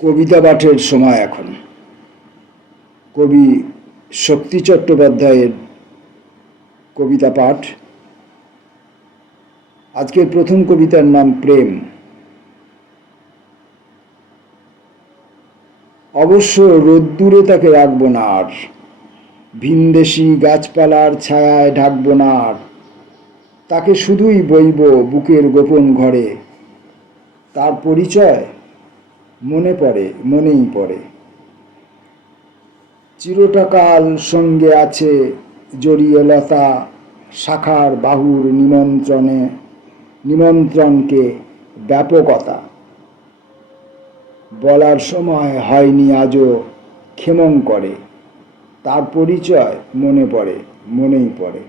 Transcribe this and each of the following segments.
কবিতা পাঠের সময় এখন। কবি শক্তি চট্টোপাধ্যায়ের কবিতা পাঠ। আজকের প্রথম কবিতার নাম প্রেম। অবশ্য রোদ্দুরে তাকে রাখবো না আর, ভিনদেশি গাছপালার ছায়ায় ঢাকবো না আর, তাকে শুধুই বইব বুকের গোপন ঘরে। তার পরিচয় মনে পড়ে, মনেই পড়ে। চিরটাকাল সঙ্গে আছে জড়িয়ে লতা, শাখার বাহুর নিমন্ত্রণকে ব্যাপকতা। বলার সময় হয়নি আজও ক্ষেমং করে, তার পরিচয় মনে পড়ে, মনেই পড়ে।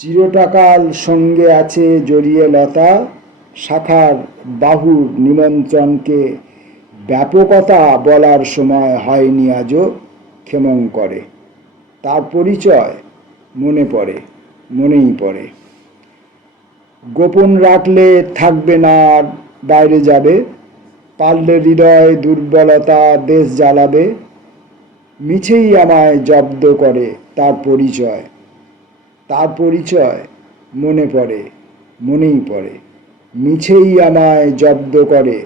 চিরটাকাল সঙ্গে আছে জড়িয়ে লতা, শাখার বাহুর নিমন্ত্রণকে ব্যাপকতা। বলার সময় হয়নি আজও ক্ষেমং করে, তার পরিচয় মনে পড়ে, মনেই পড়ে। গোপন রাখলে থাকবে না আর বাইরে যাবে, পারলে হৃদয় দুর্বলতা দেশ জ্বালাবে। মিছেই আমায় জব্দ করে তার পরিচয়, তার পরিচয় মনে পড়ে, মনেই পড়ে। মিছেই আমায় জব্দ করে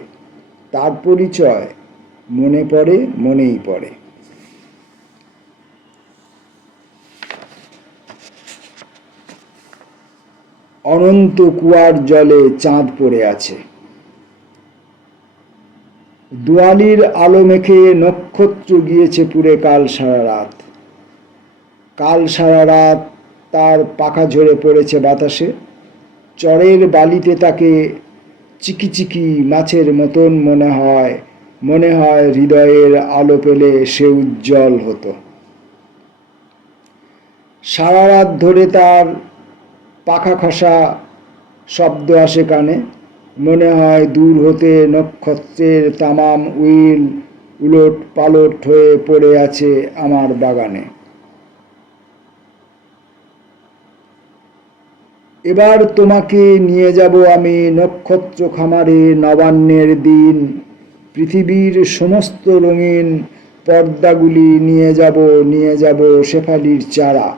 তার পরিচয় মনে পড়ে, মনেই পড়ে। অনন্ত কুয়ার জলে চাঁদ পড়ে আছে, দুয়ালির আলো মেখে নক্ষত্র গিয়েছে পুড়ে কাল সারা রাত। কাল সারা রাত তার পাখা ঝরে পড়েছে বাতাসে, চরের বালিতে তাকে চিকিচিকি মাছের মতন মনে হয়। মনে হয় হৃদয়ের আলো পেলে সে উজ্জ্বল হতো। সারা রাত ধরে তার পাখা খসা শব্দ আসে কানে, মনে হয় দূর হতে নক্ষত্রের তামাম উইল উলট পালট হয়ে পড়ে আছে আমার বাগানে। এবার তোমাকে নিয়ে যাব আমি নক্ষত্র খামারে নবান্নের দিন। পৃথিবীর সমস্ত রঙিন পর্দাগুলি নিয়ে যাব শেফালির চারা।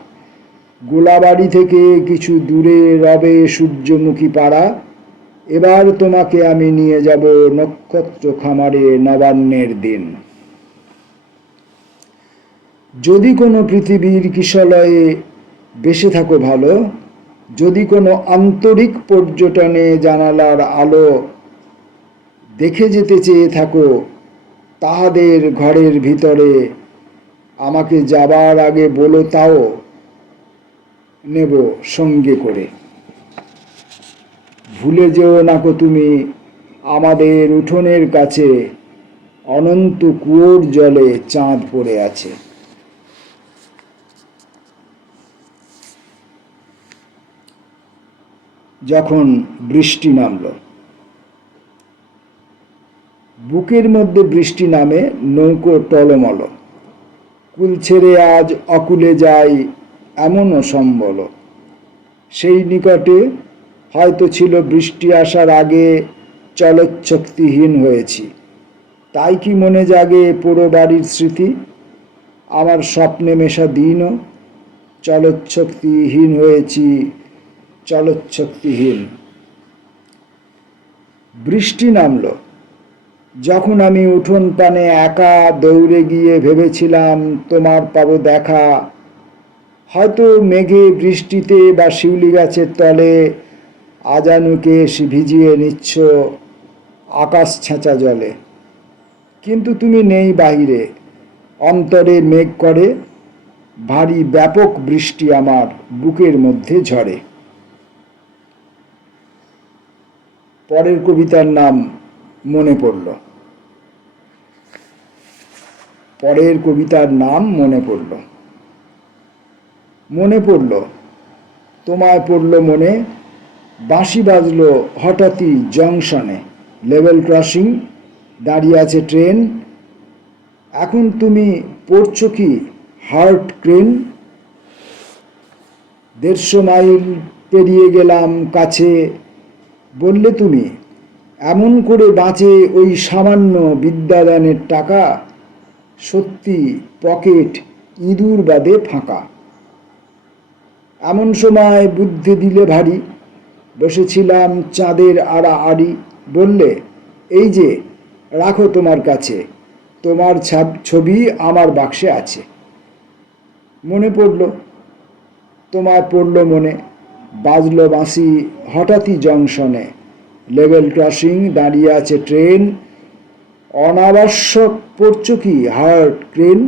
গোলাবাড়ি থেকে কিছু দূরে রবে সূর্যমুখী পাড়া। এবার তোমাকে আমি নিয়ে যাব নক্ষত্র খামারে নবান্নের দিন। যদি কোনো পৃথিবীর কিশলয়ে বেসে থাকো ভালো, যদি কোনো আন্তরিক পর্যটনে জানালার আলো দেখে যেতে চেয়ে থাকো তাহাদের ঘরের ভিতরে, আমাকে যাবার আগে বলো, তাও নেব সঙ্গে করে। ভুলে যেও নাকো তুমি আমাদের উঠোনের কাছে, অনন্ত কুয়োর জলে চাঁদ পড়ে আছে। যখন বৃষ্টি নামল। বুকের মধ্যে বৃষ্টি নামে, নৌকো টলমল। কুল ছেড়ে আজ অকুলে যাই এমনও সম্বল। সেই নিকটে হয়তো ছিল বৃষ্টি আসার আগে চলচ্ছক্তিহীন হয়েছি। তাই কি মনে জাগে পোড়ো বাড়ির স্মৃতি, আমার স্বপ্নে মেশা দিনও। চলচ্ছক্তিহীন হয়েছি, চলচ্ছক্তিহীন। বৃষ্টি নামল যখন আমি উঠোন পানে একা দৌড়ে গিয়ে ভেবেছিলাম তোমার পাবো দেখা। হয়তো মেঘে বৃষ্টিতে বা শিউলি গাছের তলে আজানুকে এসে ভিজিয়ে নিচ্ছ আকাশ ছেঁচা জলে। কিন্তু তুমি নেই বাহিরে, অন্তরে মেঘ করে ভারী ব্যাপক বৃষ্টি আমার বুকের মধ্যে ঝরে। পরের কবিতার নাম মনে পড়ল। পরের কবিতার নাম মনে পড়ল। মনে পড়ল, তোমায় পড়ল মনে। বাঁশি বাজলো হঠাৎই জংশনে, লেভেল ক্রসিং, দাঁড়িয়ে আছে ট্রেন। এখন তুমি পড়ছো কি হার্ট ক্রেন। 150 মাইল পেরিয়ে গেলাম কাছে, বললে তুমি এমন করে বাঁচে ওই সামান্য বিদ্যাদানের টাকা, সত্যি পকেট ইঁদুর বাদে ফাঁকা। এমন সময় বুদ্ধি দিলে ভারী, বসেছিলাম চাঁদের আড়াআড়ি, বললে, এই যে রাখো তোমার কাছে, তোমার ছবি আমার বাক্সে আছে। মনে পড়ল, তোমায় পড়ল মনে, বাজলো বাঁশি হঠাৎই জংশনে, লেভেল ক্রসিং, দাঁড়িয়ে আছে ট্রেন, অনাবশ্যক পড়ছ কি হার্ট ক্রেন।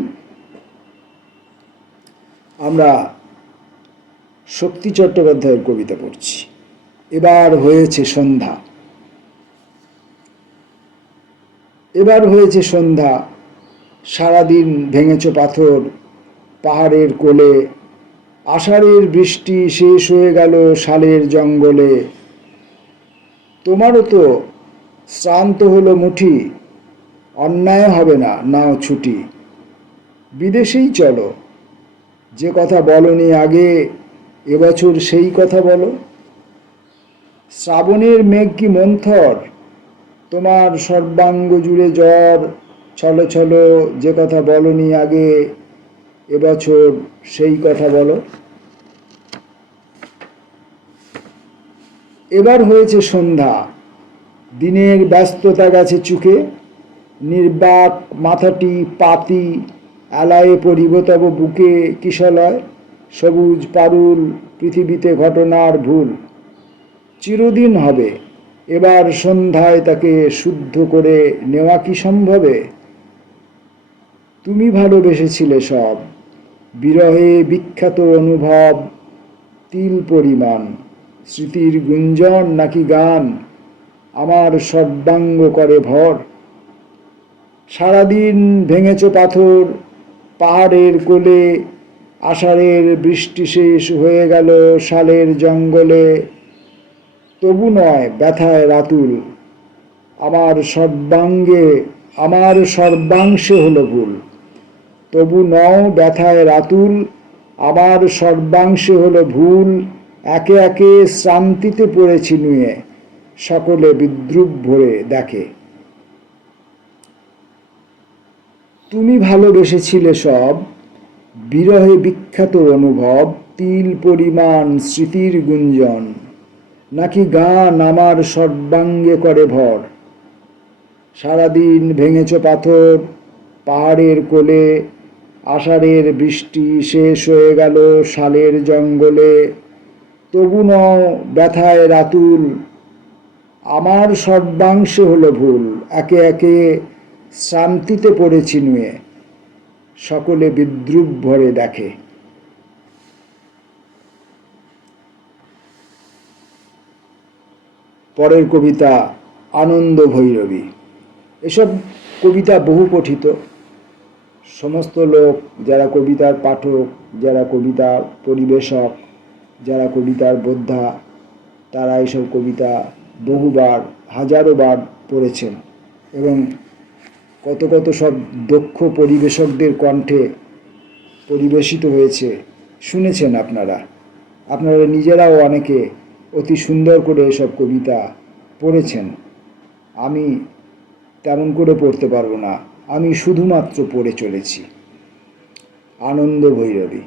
আমরা শক্তি চট্টোপাধ্যায়ের কবিতা পড়ছি। এবার হয়েছে সন্ধ্যা। এবার হয়েছে সন্ধ্যা, সারাদিন ভেঙেছ পাথর পাহাড়ের কোলে, আষাঢ়ের বৃষ্টি শেষ হয়ে গেল শালের জঙ্গলে। তোমারও তো শ্রান্ত হলো মুঠি, অন্যায় হবে না, নাও ছুটি, বিদেশেই চলো, যে কথা বলনি আগে এবছর সেই কথা বলো। শ্রাবণের মেঘ কি মন্থর, তোমার সর্বাঙ্গ জুড়ে জ্বর, ছলো ছলো, যে কথা বলনি আগে এবছর সেই কথা বলো। এবার হয়েছে সন্ধ্যা, দিনের ব্যস্ততা গেছে চুকে, নির্বাক মাথাটি পাতি, আলায়ে পড়িব তব বুকে কিশলয়, সবুজ পারুল, পৃথিবীতে ঘটনার ভুল। চিরদিন হবে এবার সন্ধ্যায় তাকে শুদ্ধ করে নেওয়া কি সম্ভবে? তুমি ভালোবেসেছিলে সব, বিরহে বিখ্যাত অনুভব, তিল পরিমাণ, স্মৃতির গুঞ্জন নাকি গান, আমার সর্বাঙ্গ করে ভর। সারাদিন ভেঙেছ পাথর পাহাড়ের কোলে, আষাঢ়ের বৃষ্টি শেষ হয়ে গেল শালের জঙ্গলে, তবু নয় ব্যথায় রাতুল, আমার সর্বাংশে হলো ভুল। তবু নও ব্যথায় রাতুল, আমার সর্বাংশে হলো ভুল, একে একে শ্রান্তিতে পড়েছি নুয়ে, সকলে বিদ্রুপ ভরে দেখে। তুমি ভালোবেসেছিলে সব, বিরহে বিখ্যাত অনুভব, তিল পরিমাণ, স্মৃতির গুঞ্জন নাকি গান, আমার সর্বাঙ্গে করে ভর। সারাদিন ভেঙেছ পাথর পাহাড়ের কোলে, আষাঢ়ের বৃষ্টি শেষ হয়ে গেল শালের জঙ্গলে, তবু নও ব্যথায় রাতুল, আমার সর্বাংশে হলো ভুল, একে একে শ্রান্তিতে পড়েছি নুয়ে, সকলে বিদ্রুপ ভরে দেখে। পরের কবিতা আনন্দ ভৈরবী। এসব কবিতা বহু পঠিত, সমস্ত লোক যারা কবিতার পাঠক, যারা কবিতার পরিবেশক, যারা কবিতার বোদ্ধা, তারা এসব কবিতা বহুবার হাজারো বার পড়েছেন এবং কত কত সব দক্ষ পরিবেশকদের কণ্ঠে পরিবেশিত হয়েছে, শুনেছেন আপনারা। আপনারা নিজেরাও অনেকে অতি সুন্দর করে এসব কবিতা পড়েছেন। আমি তেমন করে পড়তে পারবো না, আমি শুধুমাত্র পড়ে চলেছি। আনন্দ ভৈরবী।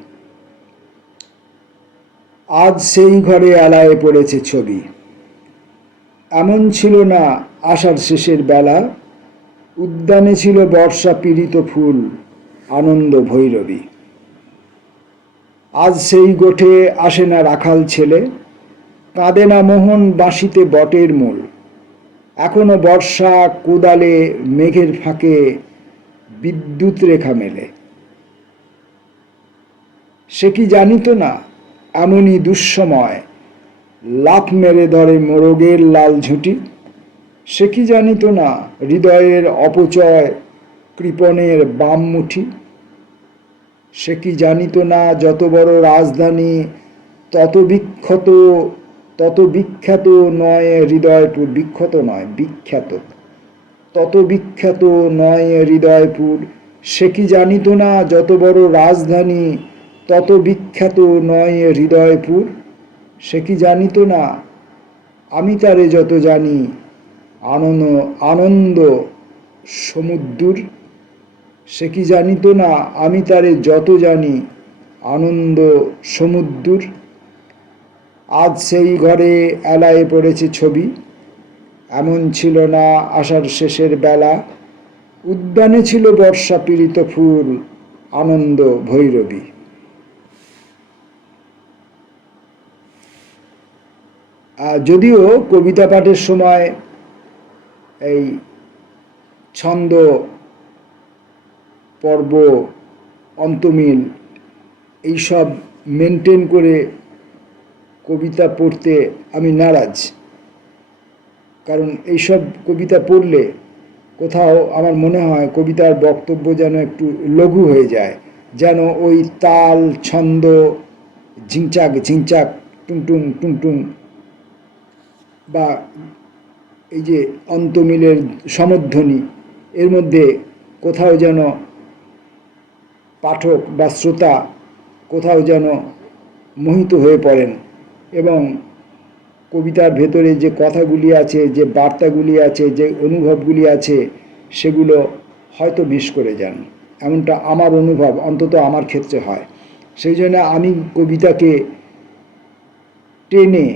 আজ সেই ঘরে আলায়ে পড়েছে ছবি, এমন ছিল না আষাঢ় শেষের বেলা, উদ্যানে ছিল বর্ষা পীড়িত ফুল, আনন্দ ভৈরবী। আজ সেই গোঠে আসে না রাখাল ছেলে, কাঁদে না মোহন বাঁশিতে বটের মূল, এখনো বর্ষা কোদালে মেঘের ফাঁকে বিদ্যুৎ রেখা মেলে। সে কি জানিত না এমনই দুঃসময় লাফ মেরে ধরে মোরগের লাল ঝুঁটি? সে কি জানিত না হৃদয়ের অপচয় কৃপণের বাম মুঠি? সে কি জানিত না যত বড় রাজধানী তত বিখ্যাত নয় হৃদয়পুর, বিখ্যাত নয় বিখ্যাত, তত বিখ্যাত নয় হৃদয়পুর। সে কি জানিত না যত বড় রাজধানী তত বিখ্যাত নয় হৃদয়পুর? সে কি জানিত না আমি তারে যত জানি আনন্দ আনন্দ সমুদ্র, সে কি জানিত না আমি তারে যত জানি আনন্দ সমুদ্র। আজ সেই ঘরে এলায়ে পড়েছে ছবি, এমন ছিল না আষাঢ় শেষের বেলা, উদ্যানে ছিল বর্ষা পীড়িত ফুল, আনন্দ ভৈরবী। যদিও কবিতা পাঠের সময় এই ছন্দ, পর্ব, অন্তমিল এইসব মেনটেন করে কবিতা পড়তে আমি নারাজ। কারণ এইসব কবিতা পড়লে কোথাও আমার মনে হয় কবিতার বক্তব্য যেন একটু লঘু হয়ে যায়, যেন ওই তাল ছন্দ ঝিংচাক ঝিংচাক টুংটুং টুংটুং বা এই যে অন্তমিলের সমধ্বনি, এর মধ্যে কোথাও যেন পাঠক বা শ্রোতা কোথাও যেন মোহিত হয়ে পড়েন এবং কবিতার ভেতরে যে কথাগুলি আছে, যে বার্তাগুলি আছে, যে অনুভবগুলি আছে, সেগুলো হয়তো মিস করে যান। এমনটা আমার অনুভব, অন্তত আমার ক্ষেত্রে হয়। সেই জন্য আমি কবিতাকে টেনে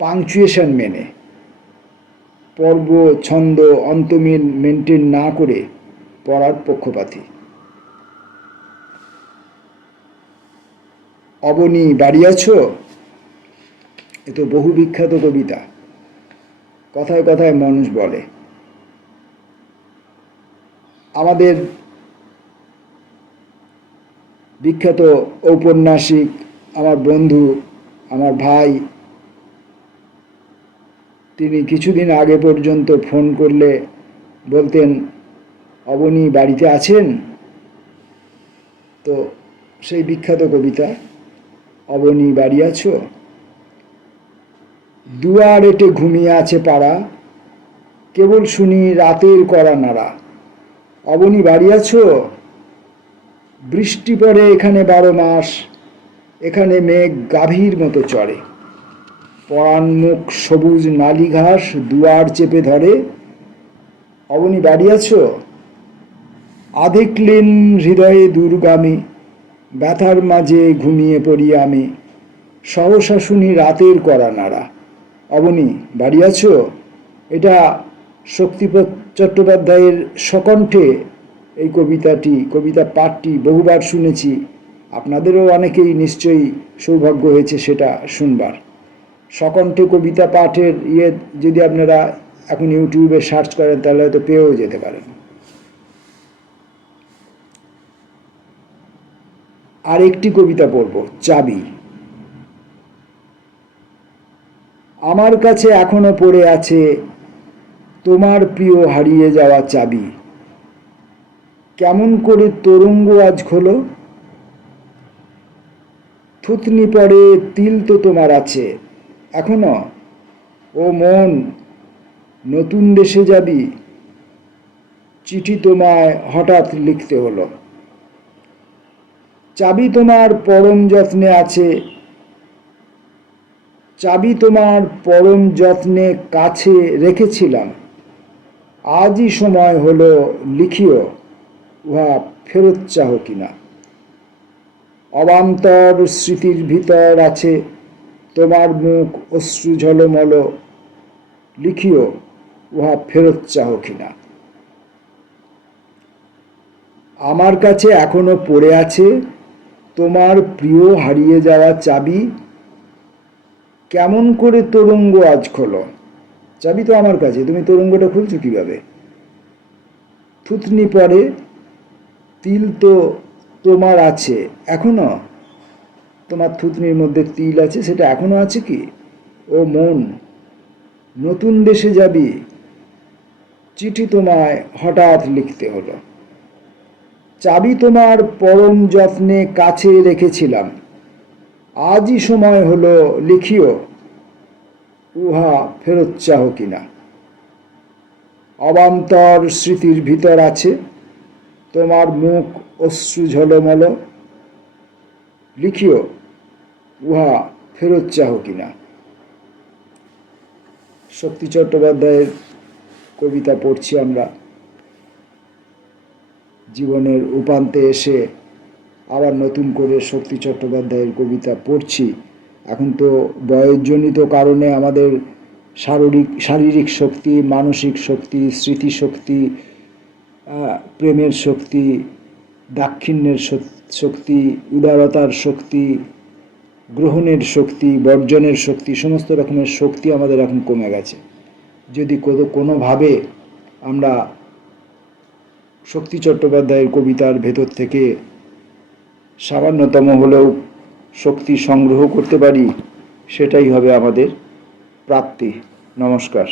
পাংচুয়েশন মেনে, পর্ব ছন্দ অন্তমিল মেনটেন না করে পড়ার পক্ষপাতী। অবনী বাড়ি আছো, এ তো বহু বিখ্যাত কবিতা, কথায় কথায় মানুষ বলে। আমাদের বিখ্যাত ঔপন্যাসিক, আমার বন্ধু, আমার ভাই, তিনি কিছুদিন আগে পর্যন্ত ফোন করলে বলতেন, অবনী বাড়িতে আছেন? তো সেই বিখ্যাত কবিতা, অবনী বাড়ি আছো, দুয়ার এটে ঘুমিয়ে আছে পাড়া, কেবল শুনি রাতের করা নাড়া। অবনী বাড়ি আছো, বৃষ্টি পড়ে এখানে 12 মাস, এখানে মেঘ গাভীর মতো চড়ে, পরাণ মুখ সবুজ নালি ঘাস দুয়ার চেপে ধরে। অবনী বাড়ি আছো, আধিক্লীন হৃদয়ে দুর্গামী, ব্যথার মাঝে ঘুমিয়ে পড়ি আমি, সহসা শুনি রাতের করা নাড়া। অবনী বাড়ি আছো, এটা শক্তিপদ চট্টোপাধ্যায়ের সকণ্ঠে এই কবিতা পাঠটি বহুবার শুনেছি। আপনাদেরও অনেকেই নিশ্চয়ই সৌভাগ্য হয়েছে সেটা শুনবার। সকণ্ঠে কবিতা পাঠের যদি আপনারা এখন ইউটিউবে সার্চ করেন তাহলে হয়তো পেয়েও যেতে পারেন। আর একটি কবিতা পড়ব, চাবি। আমার কাছে এখনো পড়ে আছে তোমার প্রিয় হারিয়ে যাওয়া চাবি, কেমন করে তরঙ্গ আজ খোলো, থুতনি পড়ে তিল তো তোমার আছে এখনো, ও মন নতুন দেশে যাবি, চিঠি তোমায় হঠাৎ লিখতে হলো। চাবি তোমার পরম যত্নে আছে, চাবি তোমার পরম যত্নে কাছে রেখেছিলাম, আজই সময় হলো লিখিও, উহা ফেরত চাহ কিনা। অবান্তর স্মৃতির ভিতর আছে তোমার মুখ অশ্রু ঝলমল, লিখিও উহা ফেরত চাহ কিনা। আমার কাছে এখনো পড়ে আছে তোমার প্রিয় হারিয়ে যাওয়া চাবি, কেমন করে তরঙ্গ আজ খোলো। চাবি তো আমার কাছে, তুমি তরঙ্গটা খুলছো কিভাবে? থুতনি পড়ে তিল তো তোমার আছে এখনো, তোমার থুতনির মধ্যে তিল আছে, সেটা এখনো আছে কি? ও মন নতুন দেশে যাবি, চিঠি তোমায় হঠাৎ লিখতে হলো। চাবি তোমার পরম যত্নে কাছে রেখেছিলাম, আজই সময় হলো লিখিও, উহা ফেরত চাহ কিনা। অবান্তর স্মৃতির ভিতর আছে তোমার মুখ অশ্রু ঝলমল, লিখিও উহা ফেরত চাহ কিনা। শক্তি চট্টোপাধ্যায়ের কবিতা পড়ছি আমরা। জীবনের উপান্তে এসে আবার নতুন করে শক্তি চট্টোপাধ্যায়ের কবিতা পড়ছি। এখন তো বয়সজনিত কারণে আমাদের শারীরিক শক্তি, মানসিক শক্তি, স্মৃতিশক্তি, প্রেমের শক্তি, দাক্ষিণ্যের শক্তি, উদারতার শক্তি, গ্রহণের শক্তি, বর্জনের শক্তি, সমস্ত রকমের শক্তি আমাদের এখন কমে গেছে। যদি কোনোভাবে আমরা শক্তি চট্টোপাধ্যায়ের কবিতার ভেতর থেকে সামান্যতম হলেও শক্তি সংগ্রহ করতে পারি, সেটাই হবে আমাদের প্রাপ্তি। নমস্কার।